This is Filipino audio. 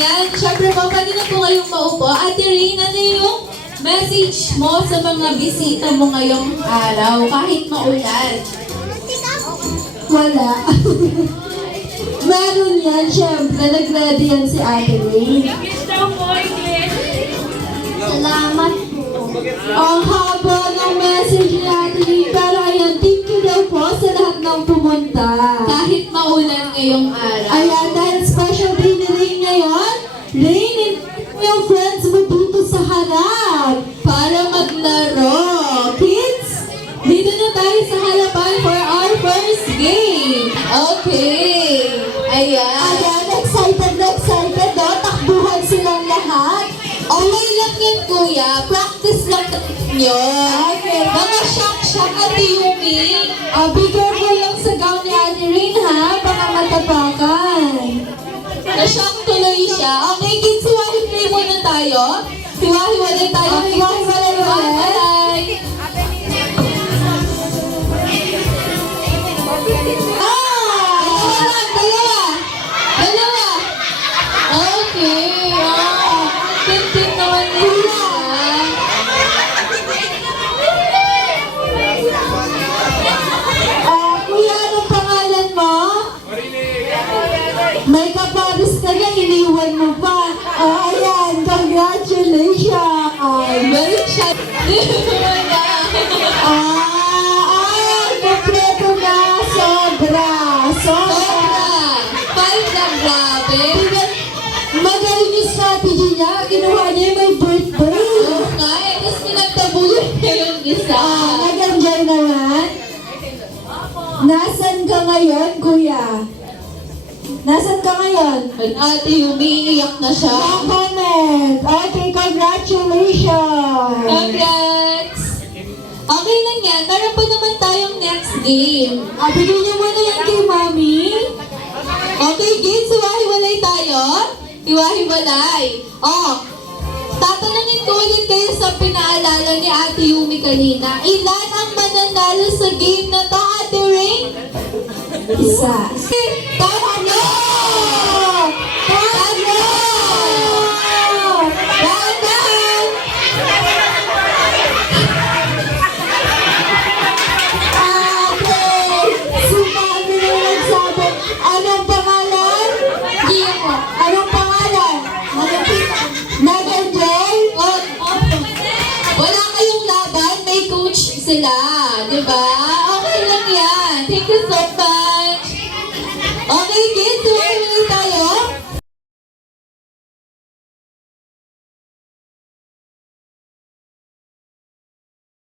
Ayan, syempre po, pwede na po kayong maupo. Ate Rain, ano yung message mo sa mga bisita mo ngayong araw, kahit maulan? Wala. Meron yan, syempre. Nag-ready yan si Ate Rain. Salamat po. Ang haba ng message ni Ate Rain. Pero ayan, thank you daw po sa lahat ng pumunta. Kahit maulan ngayong araw. Ayan, dahil special day ni Rain ngayon, Rain, invite mo yung friends mo dito sa harap para maglaro. Kids, dito na tayo sa harapan for our first game. Okay. Ayan. Ayan, excited na excited, no? Takbuhan silang lahat. Okay lang yan, kuya. Practice lang nyo. Okay. Mga shock-shock at Yumi. Bigyan mo lang sa gown ni Ate Rain, ha? Baka matapakan. Na-shock tuloy siya. Okay, kids, hiwa-hiwalay muna tayo. Hiwa-hiwalay tayo. Hiwa-hiwalay ulit. Hiwa-hiwalay. Dalawa. Okay. Tintin naman nila. Kuya, anong pangalan mo? May kapares ka na, iniwan mo pa. Ayan, congratulations. Very shy. Ay, kompleto na. Sobra. Five na, grabe. Magaling yung strategy niya. Ginawa niya yung may birthday. Oo nga, tapos pinagtabulan niya yung isa. Nag-enjoy naman. Nasaan ka ngayon, kuya? Nasaan ka ngayon? Ate Yumi, iiyak na siya. No comment. Okay, congratulations. Congrats! Okay lang yan. Meron pa naman tayong next game. Bigyan niyo muna yan kay Mami. Okay, kids, hiwa-hiwalay tayo. Hiwa-hiwalay. Tatanungin ko ulit kayo sa pinaalala ni Ate Yumi kanina. Ilan ang mananalo sa game na to, Ate Rain? Isa. Tatlo! Tatlo! Dahan-dahan! Okay. Si Mami na nagsabi. Anong pangalan? Gino. Anong pangalan? Nag-enjoy? Wala kayong laban, may coach sila, di ba? Okay lang yan. Thank you so much.